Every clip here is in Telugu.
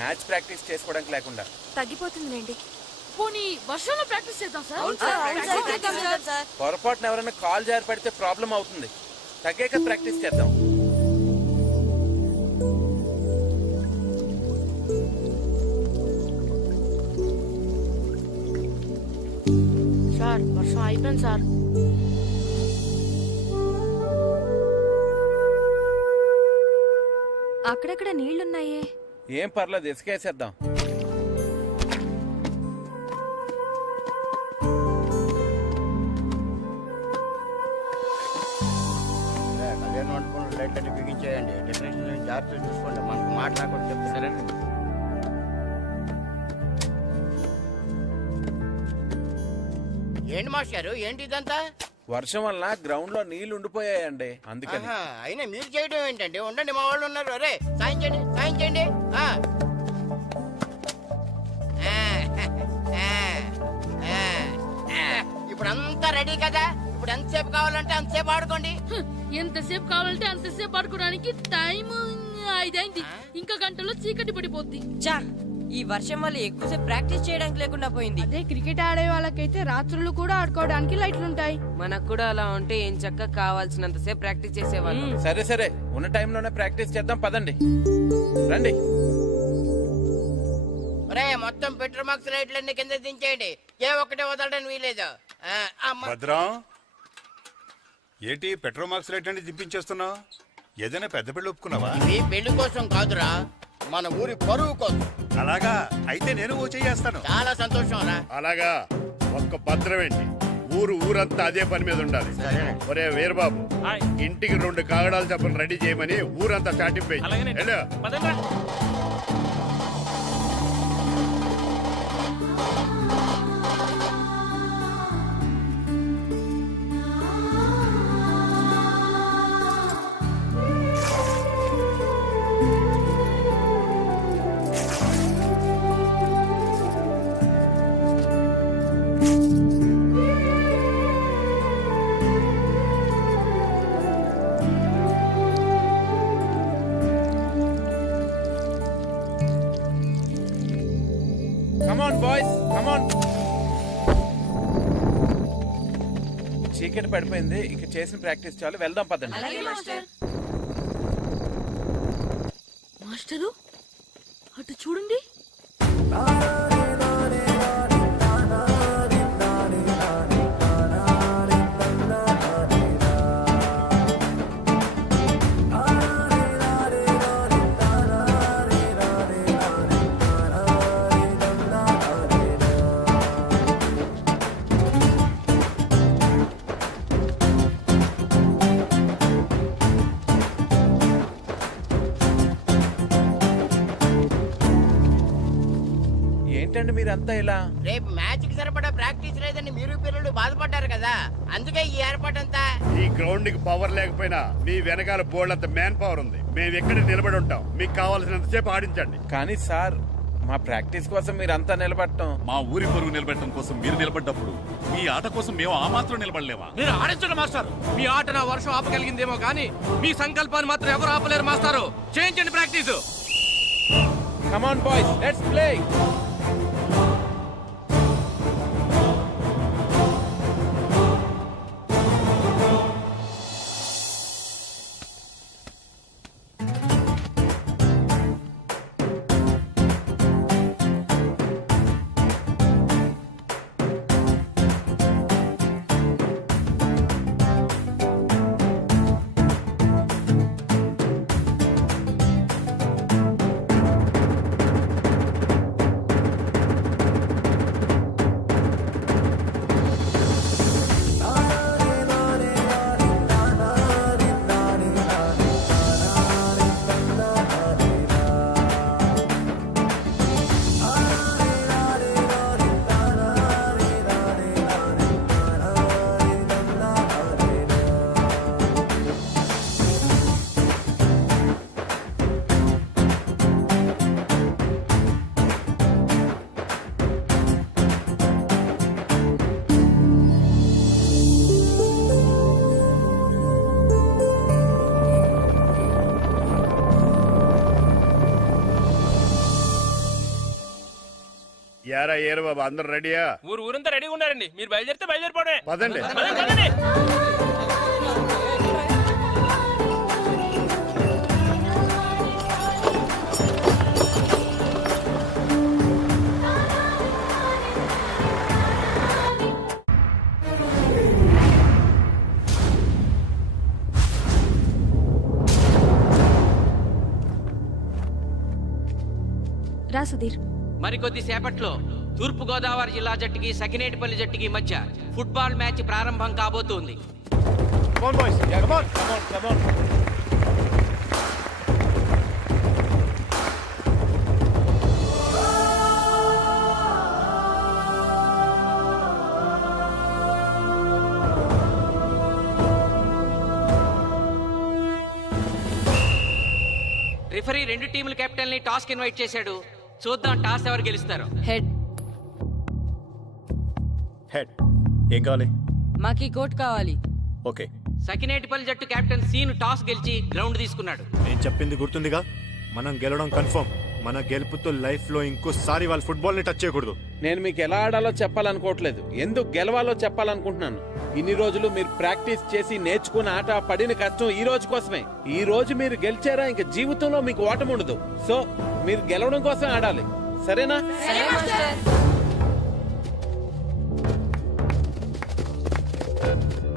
మ్యాచ్ ప్రాక్టీస్ చేసుకోవడానికి లేకుండా తగ్గిపోతుందిలేండి. పోనీ వర్షంలో ప్రాక్టీస్ చేద్దాం సార్. పొరపాటున ఎవరైనా కాల్ జారి పడితే ప్రాబ్లం అవుతుంది. తగ్గాక ప్రాక్టీస్ చేద్దాం. సార్ వర్షం అయిపోయింది సార్. అక్కడక్కడ నీళ్లున్నాయే. ఏం పర్లేదు, ఇసుకేసేద్దాం. కళ్యాణ మండపం లైట్ అన్ని బిగించేయండి. డెకరేషన్ జాగ్రత్తగా చూసుకోండి. మనకు మాట్లాడకూడదు చెప్తాను. సరేనండి. ఏంటి మాస్టారు, ఏంటి ఇదంతా? వర్షం వల్ల గ్రౌండ్ లో నీళ్లు ఉండిపోయాయండి, అందుకని. అయినా మీరు చేయడం ఏంటండి? ఉండండి, మా వాళ్ళు ఉన్నారు. అరే సాయం చేయండి, సాయం చేయండి. ఇప్పుడు అంతా రెడీ కదా? ఇప్పుడు ఎంతసేపు కావాలంటే అంతసేపు ఆడుకోండి. ఎంతసేపు కావాలంటే అంతసేపు ఆడుకోవడానికి టైం 5 అయింది. ఇంకా గంటలో చీకటి పడిపోద్ది. చా, ఈ వర్షం వల్ల ఎక్కువసేపు ప్రాక్టీస్ చేయడానికి లేకుండా పోయింది. అదే క్రికెట్ ఆడే వాళ్ళకైతే రాత్రులు కూడా ఆడుకోవడానికి లైట్లుంటాయి. మనకు కూడా అలా ఉంటే ఏం చక్క కావాల్సినంత సేపు ప్రాక్టీస్ చేసేవాళ్ళం. సరే సరే, ఉన్న టైంలోనే ప్రాక్టీస్ చేద్దాం, పదండి. రండి. ఒరే, మొత్తం పెట్రోల్ మార్క్స్ లైట్లన్నీ కింద దించేయండి. ఏ ఒక్కటే వదలడానికి వీలేదు. భద్రం, ఏంటి పెట్రోల్ మార్క్స్ లైట్ అంటే దింపించేస్తున్నావు? ఏదైనా పెద్ద పెళ్లి ఒప్పుకున్నావా? ఇవి పెళ్లి కోసం కాదురా, మన ఊరి పరువు కోసం. అలాగా అయితే నేను ఓ చేస్తాను. చాలా సంతోషం రా. అలాగా ఒక్క భద్రమేంటి, ఊరంతా అదే పని మీద ఉండాలి. ఒరే వీరబాబు, ఇంటికి 2 కాగడాలు చెప్పని రెడీ చేయమని ఊరంతా చాటింపే. కమాన్ బాయ్స్, కమాన్. చీకటి పడిపోయింది, ఇక చేసిన ప్రాక్టీస్ చాలు, వెళ్దాం పదండి. మాస్టరు అటు చూడండి. ఏంటండి మీరంతా ఇలా? రేపు మ్యాచ్ కి సరిపడా ప్రాక్టీస్ లేదని మీరు పిల్లలు బాధపడ్డారు కదా, అందుకే ఈ ఏర్పాటంతా. ఈ గ్రౌండ్ కి పవర్ లేకపోయినా మీ వెనకాల బోర్డు అంత మ్యాన్ పవర్ ఉంది. మేము ఎక్కడ నిలబడి ఉంటాం, మీకు కావాల్సినంత సేపు ఆడించండి. కానీ సార్, మా ప్రాక్టీస్ కోసం మీరంతా నిలబడటం. మా ఊరి పొరుగు నిలబెట్టడం కోసం మీరు నిలబడ్డప్పుడు మీ ఆట కోసం మేము ఆ మాత్రం నిలబడలేవా? మీరు ఆడించండి మాస్టర్. మీ ఆట నా వర్షం ఆపగలిగిందేమో కానీ మీ సంకల్పాన్ని మాత్రం ఎవరు ఆపలేరు మాస్టారు. చేయించండి practice. Come on boys, let's play. యారా ఏరు బాబు అందరు రెడీయా? ఊరంతా రెడీగా ఉన్నారండి, మీరు బయలుదేరితే బయలుదేరిపోవడమే. పదండి. పదండి. రా సుధీర్. మరికొద్ది సేపట్లో తూర్పు గోదావరి జిల్లా జట్టుకి సకినేటిపల్లి జట్టుకి మధ్య ఫుట్బాల్ మ్యాచ్ ప్రారంభం కాబోతోంది. రిఫరీ రెండు టీముల కెప్టెన్ ని టాస్ కి ఇన్వైట్ చేశాడు. చూద్దాం టాస్ ఎవరు గెలుస్తారు. హెడ్. హెడ్. ఏం కావాలి? మాకి కోట్ కావాలి. ఓకే. సకినేటిపల్లి జట్టు కెప్టెన్ సీను టాస్ గెలిచి గ్రౌండ్ తీసుకున్నాడు. నేను చెప్పింది గుర్తుందిగా, మనం గెలవడం కన్ఫర్మ్. మన గెలుపుతో లైఫ్ లో ఇంకోసారి వాళ్ళ ఫుట్బాల్ ని టచ్ చేయకూడదు. నేను మీకు ఎలా ఆడాలో చెప్పాలనుకోవట్లేదు, ఎందుకు గెలవాలో చెప్పాలనుకుంటున్నాను. ఇన్ని రోజులు మీరు ప్రాక్టీస్ చేసి నేర్చుకున్న ఆట పడిన కష్టం ఈ రోజు కోసమే. ఈ రోజు మీరు గెలిచారా ఇంక జీవితంలో మీకు ఓటమి ఉండదు. సో మీరు గెలవడం కోసం ఆడాలి, సరేనా?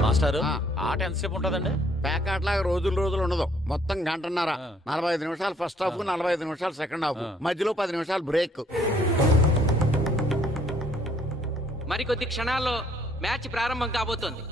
మాస్టారు, ఆట ఎంతసేపు ఉంటుందండి? ప్యాకాట్లాగా రోజులు ఉండదు. మొత్తం గంటన్నర. 45 నిమిషాలు ఫస్ట్ హాఫ్, 45 నిమిషాలు సెకండ్ హాఫ్, మధ్యలో 10 నిమిషాలు బ్రేక్. మరికొద్ది క్షణాల్లో మ్యాచ్ ప్రారంభం కాబోతోంది.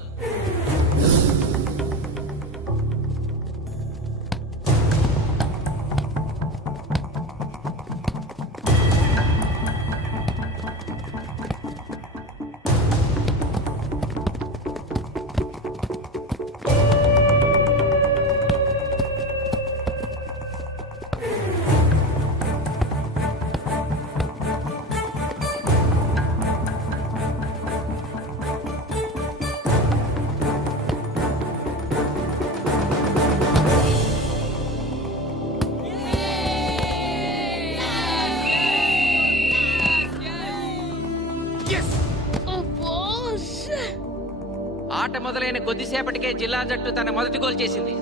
ఆట మొదలైన కొద్దిసేపటికే జిల్లా జట్టు తన మొదటి గోల్ చేసింది.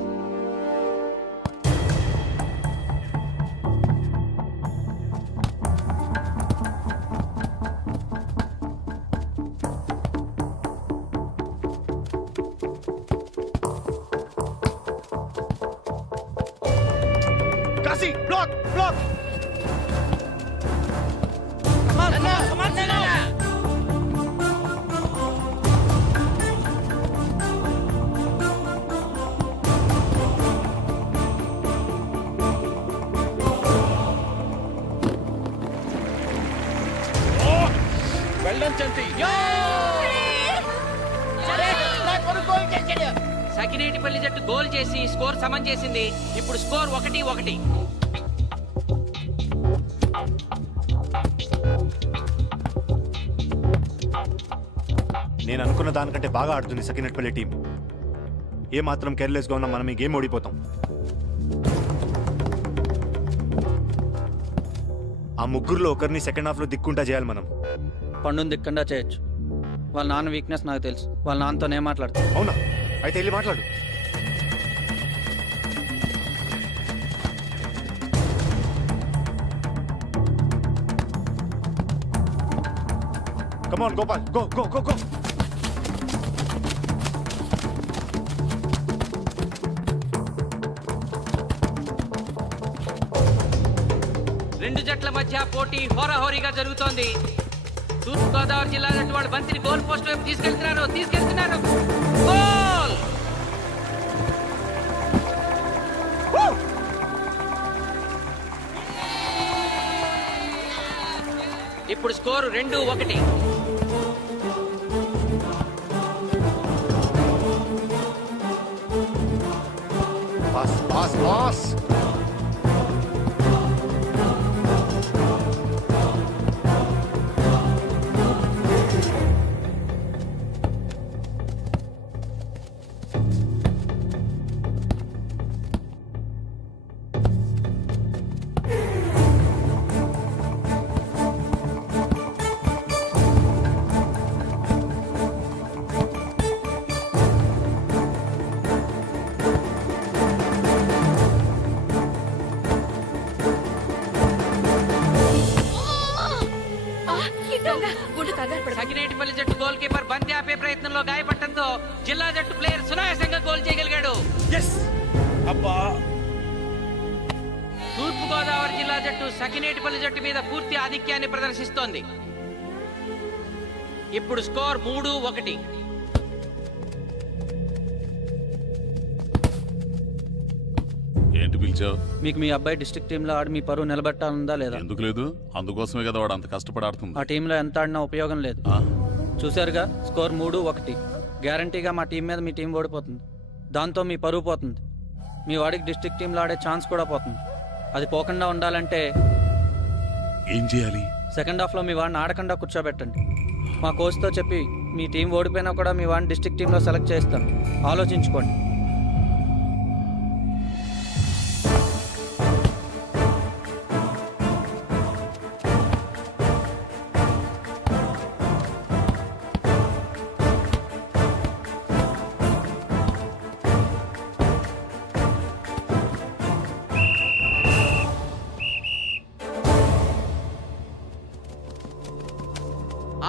Kashi, block block. వెళ్ళం చంటి. సకినేటిపల్లి జట్టు గోల్ చేసి స్కోర్ సమం చేసింది. ఇప్పుడు స్కోర్ 1-1. నేను అనుకున్న దానికంటే బాగా ఆడుతుంది సకినేటిపల్లి టీం. ఏ మాత్రం కేర్లెస్ గా ఉన్నా మనం ఈ గేమ్ ఓడిపోతాం. ఆ ముగ్గురులో ఒకరిని సెకండ్ హాఫ్ లో దిక్కుంటా చేయాలి మనం. పండుని దిక్కుండా చేయొచ్చు. వాళ్ళ నాన్న వీక్నెస్ నాకు తెలుసు. వాళ్ళ నాన్నతోనే మాట్లాడతాను. అవునా? అయితే వెళ్ళి మాట్లాడు. Come on, Gopal. Go, go, go, go. రెండు జట్ల మధ్య పోటీ హోరాహోరీగా జరుగుతోంది. తూర్పు గోదావరి జిల్లా జట్టు వాళ్ళు బంతిని గోల్ పోస్ట్ వైపు తీసుకెళ్తున్నారు. గోల్! ఇప్పుడు score 2-1. Pass, pass, pass. Sakinetipalli జట్టు గోల్ కీపర్ బంతి ఆపే ప్రయత్నంలో గాయపడటంతో జిల్లా జట్టు ప్లేయర్ సునాయాసంగా గోల్ చేయగలిగాడు. తూర్పు గోదావరి జిల్లా జట్టు సకినేటిపల్లి జట్టు మీద పూర్తి ఆధిక్యాన్ని ప్రదర్శిస్తోంది. ఇప్పుడు స్కోర్ 3-1. ఏంటి పిలిచావు? మీకు మీ అబ్బాయి డిస్ట్రిక్ట్ టీంలో ఆడి మీ పరువు నిలబెట్టాలందా లేదా? ఎందుకు లేదు? అందుకోసమే కదా వాడు అంత కష్టపడి ఆడుతుంది. ఆ టీంలో ఎంత ఆడినా ఉపయోగం లేదు. ఆ? చూశారుగా, స్కోర్ 3-1. గ్యారంటీగా మా టీం మీద మీ టీం ఓడిపోతుంది. దాంతో మీ పరువు పోతుంది. మీ వాడికి డిస్ట్రిక్ట్ టీంలో ఆడే ఛాన్స్ కూడా పోతుంది. అది పోకుండా ఉండాలంటే ఏం చేయాలి? సెకండ్ హాఫ్లో మీ వాడిని ఆడకుండా కూర్చోబెట్టండి. మా కోచ్తో చెప్పి మీ టీం ఓడిపోయినా కూడా మీ వాడిని డిస్ట్రిక్ట్ టీంలో సెలెక్ట్ చేస్తాను. ఆలోచించుకోండి.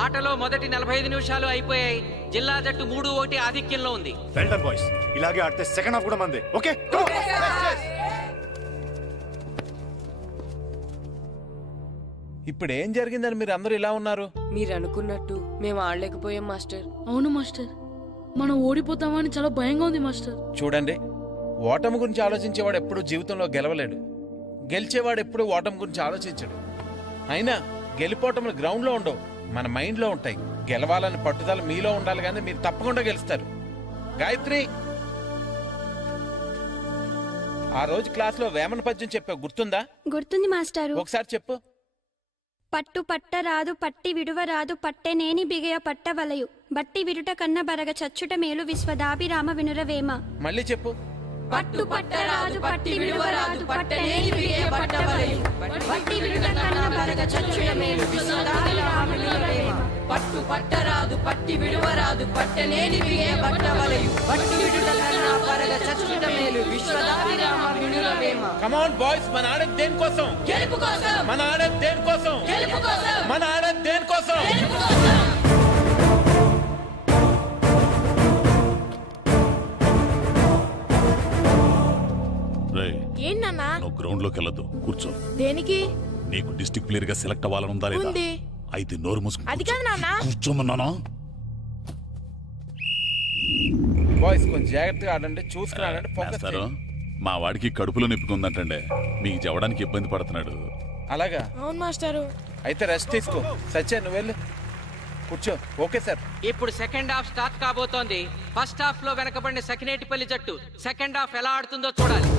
ఆటలో మొదటి 45 నిమిషాలు అయిపోయాయి. జిల్లా జట్టు 3-1 ఆధిక్యంలో ఉంది. Well done boys. ఇలాగే ఆడితే సెకండ్ హాఫ్ కూడా మందే. ఓకే, ఇప్పుడు ఏం జరిగిందని మీరు అందరూ ఇలా ఉన్నారు? మీరు అనుకున్నట్టు మేము ఆడలేకపోయాం మాస్టర్. అవును మాస్టర్, మనం ఓడిపోతామని చాలా భయంగా ఉంది మాస్టర్. చూడండి, ఓటమి గురించి ఆలోచించేవాడు ఎప్పుడూ జీవితంలో గెలవలేడు. గెలిచేవాడు ఎప్పుడూ ఓటమి గురించి ఆలోచించడు. అయినా గెలిపోవటములు గ్రౌండ్లో ఉండవు, మన మైండ్లో ఉంటాయి. గెలవాలని పట్టుదల మీలో ఉండాలి, కానీ మీరు తప్పకుండా గెలుస్తారు. గాయత్రి, ఆ రోజు క్లాస్లో వేమన పద్యం చెప్పావు, గుర్తుందా? గుర్తుంది మాస్టారు. ఒకసారి చెప్పు. పట్టు పట్టరాదు పట్టి విడువరాదు పట్టెనేని బిగయ పట్టవలయు బట్టి విడుట కన్న బరగ చచ్చుట మేలు విశ్వదాభిరామ వినురవేమ. మళ్ళీ చెప్పు. పట్టు పట్టరాదు పట్టి విడువరాదు పట్టెనేని బిగయ పట్టవలయు బట్టి విడుట కన్న బరగ చచ్చుట మేలు విశ్వదాభిరామ వినురవేమ. పట్టు పట్టరాదు పట్టి విడువరాదు పట్టనేని బిగే పట్టవలయు బట్టి విడుట కన్నా పరగ చచ్చుట మేలు విశ్వదాభిరామ వినురవేమ. కమ్ ఆన్ బాయ్స్, మన ఆడేది దేనికోసం? గెలుపు కోసం. మన ఆడేది దేనికోసం? గెలుపు కోసం. మన ఆడేది దేనికోసం? గెలుపు కోసం. రేయ్, ఏంటన్నా? నువ్వు గ్రౌండ్ లోకి వెళ్ళదు, కూర్చో. దేనికి? నీకు డిస్ట్రిక్ట్ ప్లేయర్ గా సెలెక్ట్ అవ్వాలని ఉందా లేదా? ఉంది. అయితే నోరు మూసుకుని అది కాదు నాన్న. కూర్చోమన్నానా? బాయ్స్ కొంచెం జాగ్రత్తగా ఆడండి, చూసుకుని ఆడండి, ఫోకస్ మాస్టారు, చేయండి. మా వాడికి కడుపులో నొప్పికుందంటండే, మీకు చెప్పడానికి ఇబ్బంది పడుతున్నాడు. అలాగా? అవును మాస్టారు. అయితే రెస్ట్ తీసుకో. సత్య, నువ్వు వెళ్ళు, కూర్చో. Okay sir. ఇప్పుడు సెకండ్ హాఫ్ స్టార్ట్ కాబోతోంది. ఫస్ట్ హాఫ్ లో వెనకబడిన సకినేటిపల్లి జట్టు సెకండ్ హాఫ్ ఎలా ఆడుతుందో చూడాలి.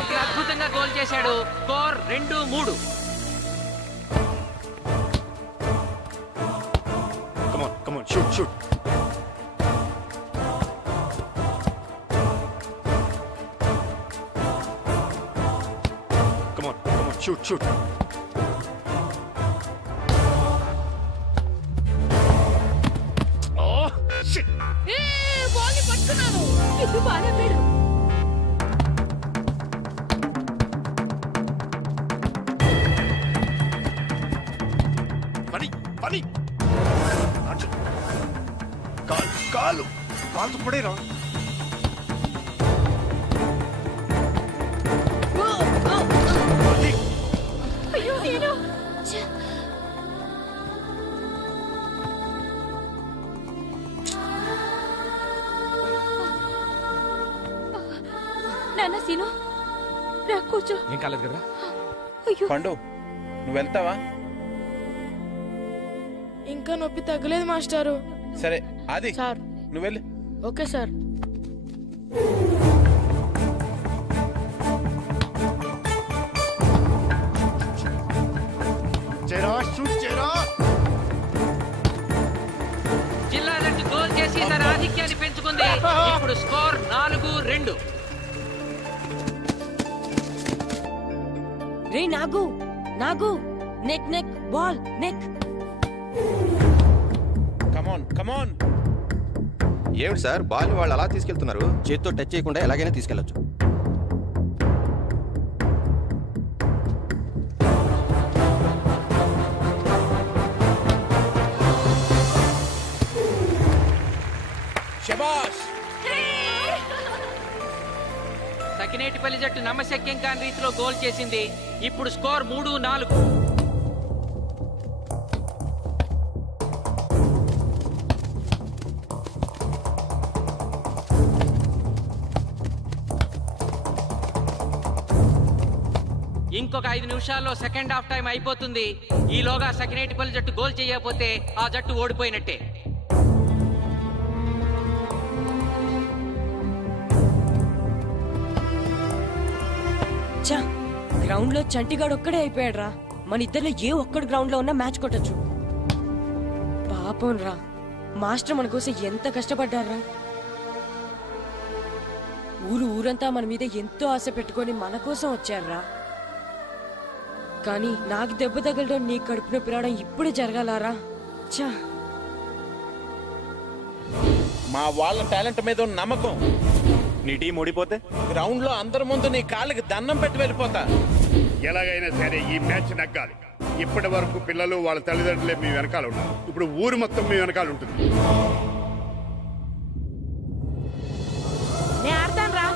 ఇక్కడ అద్భుతంగా గోల్ చేశాడు. Score 2-3. come on, shoot. Come on, shoot. Oh, shit. Ball పట్టుకున్నాను. ఇది బాగా పెడు. పని కాలు పడేరా. అయ్యో నేను నాన్న సీను రా కూర్చో. ఏం కాలేదు కదా? అయ్యో పండు, నువ్వు వెళ్తావా? ఇంకా నొప్పి తగ్గలేదు మాస్టారు. సరే, ఆది సార్. నువ్వు వెళ్ళు. Okay sir. చేసింది. ఇప్పుడు స్కోర్ 4-2. రే నాగు నాగు, నెక్ నెక్ బాల్ నెక్. కమాన్ కమాన్. ఏమిటి సార్ బాల్ వాళ్ళు అలా తీసుకెళ్తున్నారు? చేత్తో టచ్ చేయకుండా ఎలాగైనా తీసుకెళ్లొచ్చు. శబాష్. సకినేటిపల్లి జట్టు నమ్మశక్యం కాని రీతిలో గోల్ చేసింది. ఇప్పుడు స్కోర్ 3-4. ఇంకొక 5 నిమిషాల్లో సెకండ్ హాఫ్ టైం అయిపోతుంది. ఈలోగా సకినేటిపల్లి జట్టు గోల్ చేయకపోతే ఆ జట్టు ఓడిపోయినట్టే. చా, గ్రౌండ్ లో చంటిగాడు ఒక్కడే అయిపోయాడు రా. మన ఇద్దరిలో ఏ ఒక్కడు గ్రౌండ్ లో ఉన్నా మ్యాచ్ కొట్టచ్చు. పాపం రా, మాస్టర్ మన కోసం ఎంత కష్టపడ్డారా. ఊరంతా మన మీద ఎంతో ఆశ పెట్టుకొని మన కోసం వచ్చారా. కానీ నాకు దెబ్బ తగలడం, నీ కడుపు నొప్పి రావడం ఇప్పుడే జరగాలారా. చా, మా వాళ్ళ టాలెంట్ మీద ఉన్న నమ్మకం. నీ టీం ఓడిపోతే గ్రౌండ్ లో అందరి ముందు నీ కాళ్ళకి దండం పెట్టి వెళ్ళిపోతా. ఎలాగైనా సరే ఈ మ్యాచ్ నగ్గాలి. ఇప్పటి వరకు పిల్లలు వాళ్ళ తల్లిదండ్రులే మీ వెనకాల ఉన్నారు. ఇప్పుడు ఊరు మొత్తం మీ వెనకాల ఉంటుంది. నేను ఆడతాను రా,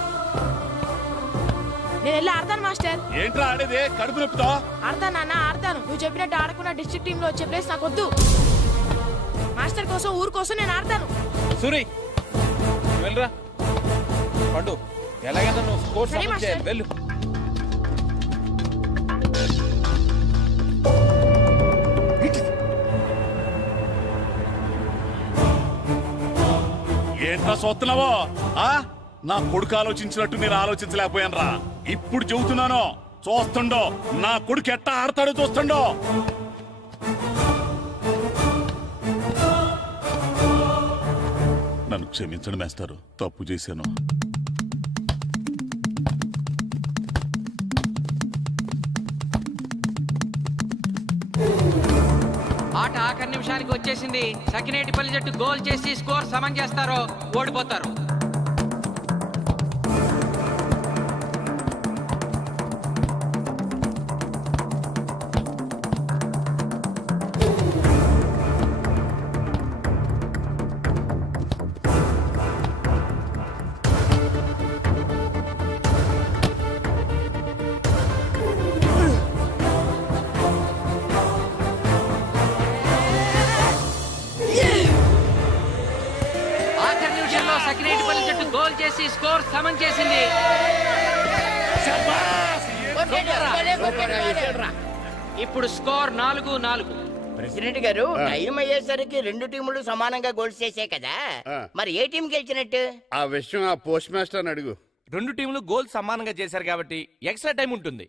నేను వెళ్ళి ఆడతాను మాస్టర్. ఏంట్రా ఆడేదే కడుపు నొప్పితో? ఆడతాను నాన్న, ఆడతాను. నువ్వు చెప్పినట్టు ఆడకుండా డిస్ట్రిక్ట్ టీమ్ లో వచ్చే ప్లేస్ నాకు వద్దు. మాస్టర్ కోసం, ఊరు కోసం నేను ఆడతాను. సూరి వెళ్ళరా. పండు ఎలాగైనా నువ్వు స్కోర్ సరే, సమన్ చేయాలి. మాస్టర్. వెళ్ళు. ఏంట్రా చూస్తున్నావో? నా కొడుకు ఆలోచించినట్టు నేను ఆలోచించలేకపోయాను రా. ఇప్పుడు చెబుతున్నాను, చూస్తుండో నా కొడుకు ఎట్టా ఆడతాడో చూస్తుండో. నన్ను క్షమించండి మేస్టారు, తప్పు చేశాను. ఆట ఆఖరి నిమిషానికి వచ్చేసింది. సకినేటిపల్లి జట్టు గోల్ చేసి స్కోర్ సమం చేస్తారో ఓడిపోతారు. ఆఖరి నిమిషంలో సకినేటిపల్లి జట్టు గోల్ చేసి స్కోర్ సమం చేసింది. ఇప్పుడు స్కోర్ 4-4. ప్రెసిడెంట్ గారు, టైం అయ్యేసరికి రెండు టీములు సమానంగా గోల్స్ చేసాయి కదా, మరి ఏ టీం గెలిచినట్టు? ఆ విషయం ఆ పోస్ట్ మాస్టర్ అడుగు. రెండు టీంలు గోల్ సమానంగా చేశారు కాబట్టి ఎక్స్ట్రా టైం ఉంటుంది.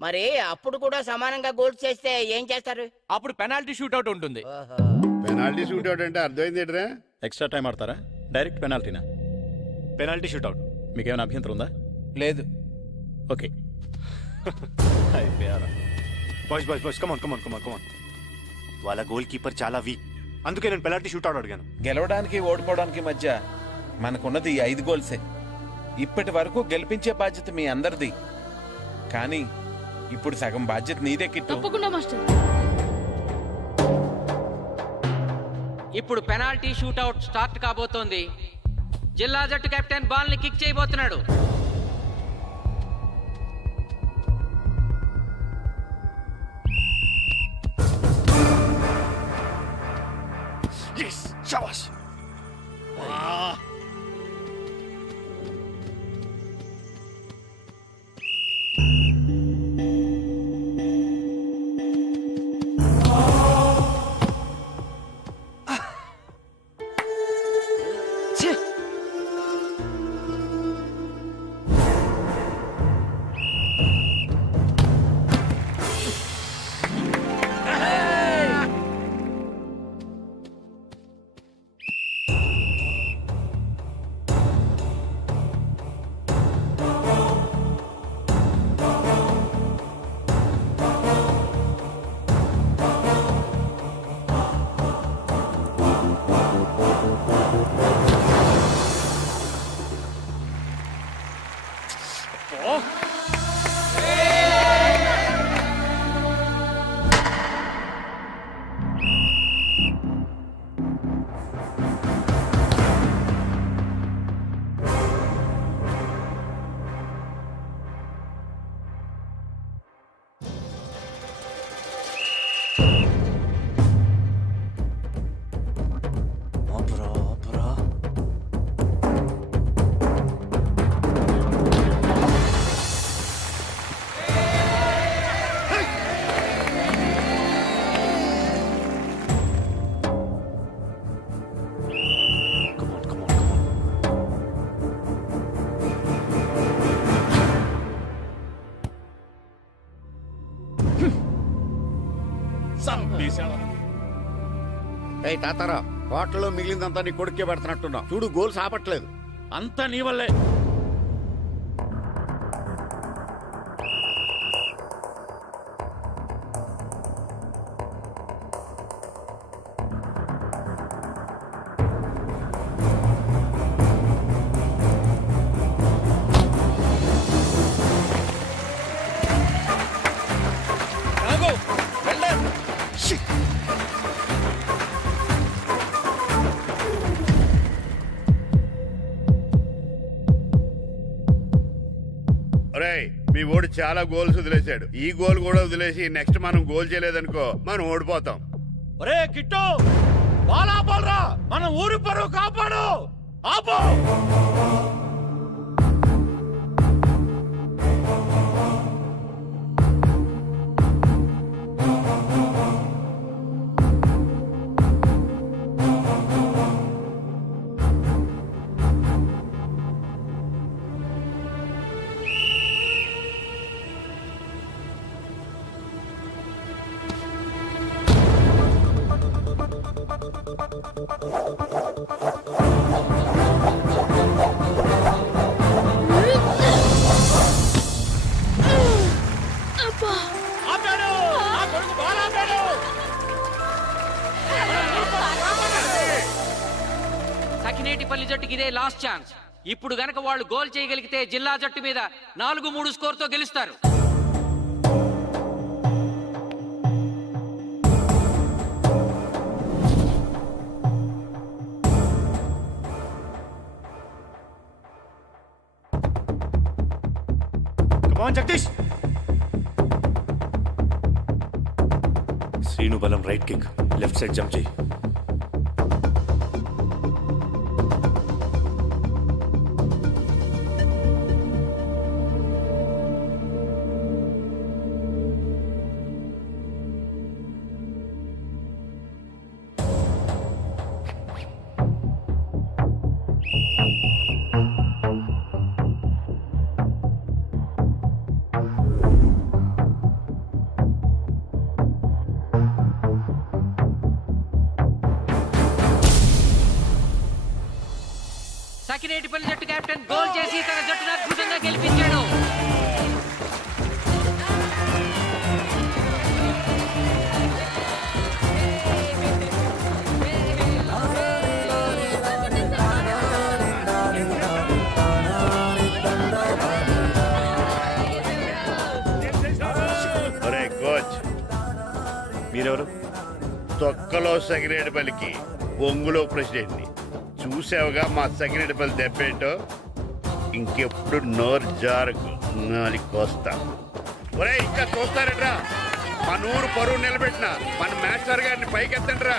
మరి అప్పుడు కూడా సమానంగా గోల్స్ చేస్తే ఏం చేస్తారు? అప్పుడు పెనాల్టీ షూట్అవుట్ ఉంటుంది. పెనాల్టీ షూట్ అవుట్ అంటే అర్థమైంది ఏంట్రా? ఎక్స్ట్రా టైం ఆడతారా? డైరెక్ట్ పెనాల్టీనా? Penalty shootout. మీకేమైనా అభ్యంతరం ఉందా? లేదు. ఓకే. అయిపోయారా? Boys boys boys, come on come on come on come on. వాళ్ళ గోల్ కీపర్ చాలా వీక్, అందుకే నేను పెనాల్టీ షూట్అవుట్ అడిగాను. గెలవడానికి ఓడిపోవడానికి మధ్య మనకున్నది ఈ 5 గోల్సే. ఇప్పటి వరకు గెలిపించే బాధ్యత మీ అందరిది. కానీ ఇప్పుడు సగం బాధ్యత నీదే కిట్టు. తప్పకుండా మాస్టర్. ఇప్పుడు పెనాల్టీ షూట్అవుట్ స్టార్ట్ కాబోతోంది. జిల్లా జట్టు కెప్టెన్ బాల్ ని కిక్ చేయబోతున్నాడు. శబాష్. ఆపురా, ఆపురా. Come on, come on, come on. చంపేశాడు. ఏయ్ తాతారా, హోటల్లో మిగిలిందంతా నీ కొడుకే పెడుతున్నట్టున్నావు. చూడు గోల్స్ ఆపట్లేదు. అంతా నీ వల్లే. ఒరేయ్, మీ ఓడి చాలా గోల్స్ వదిలేశాడు. ఈ గోల్ కూడా వదిలేసి నెక్స్ట్ మనం గోల్ చేయలేదనుకో మనం ఓడిపోతాం. ఒరే కిట్టు, బాల్ ఆపాలరా, మన ఊరి పరువు కాపాడు. ఆపు. ఆపాడు. నా కొడుకు బాల్ ఆపాడు. సకినేటిపల్లి జట్టుకి ఇదే లాస్ట్ ఛాన్స్. ఇప్పుడు గనక వాళ్ళు గోల్ చేయగలిగితే జిల్లా జట్టు మీద 4-3 స్కోర్తో గెలుస్తారు. Come on, Jagadish. శ్రీను బలం right kick, left side jump చేయి. సకినేటిపల్లి జట్టు కెప్టెన్ గోల్ చేసి తన జట్టును అద్భుతంగా గెలిపించాడు. ఒరే కోచ్, మీరెవరు? తొక్కలో సగిరేడుపల్లికి ఒంగులో ప్రెసిడెంట్ ని చూసావుగా. మా సగిరేడుపల్లి దెబ్బేంటో. ఇంకెప్పుడు నోరు జారకు నాలికొస్తా. ఒరే ఇంకా చూస్తారట్రా, మన ఊరు పరువు నిలబెట్టిన మన మాస్టర్ గారిని పైకెత్తండి రా.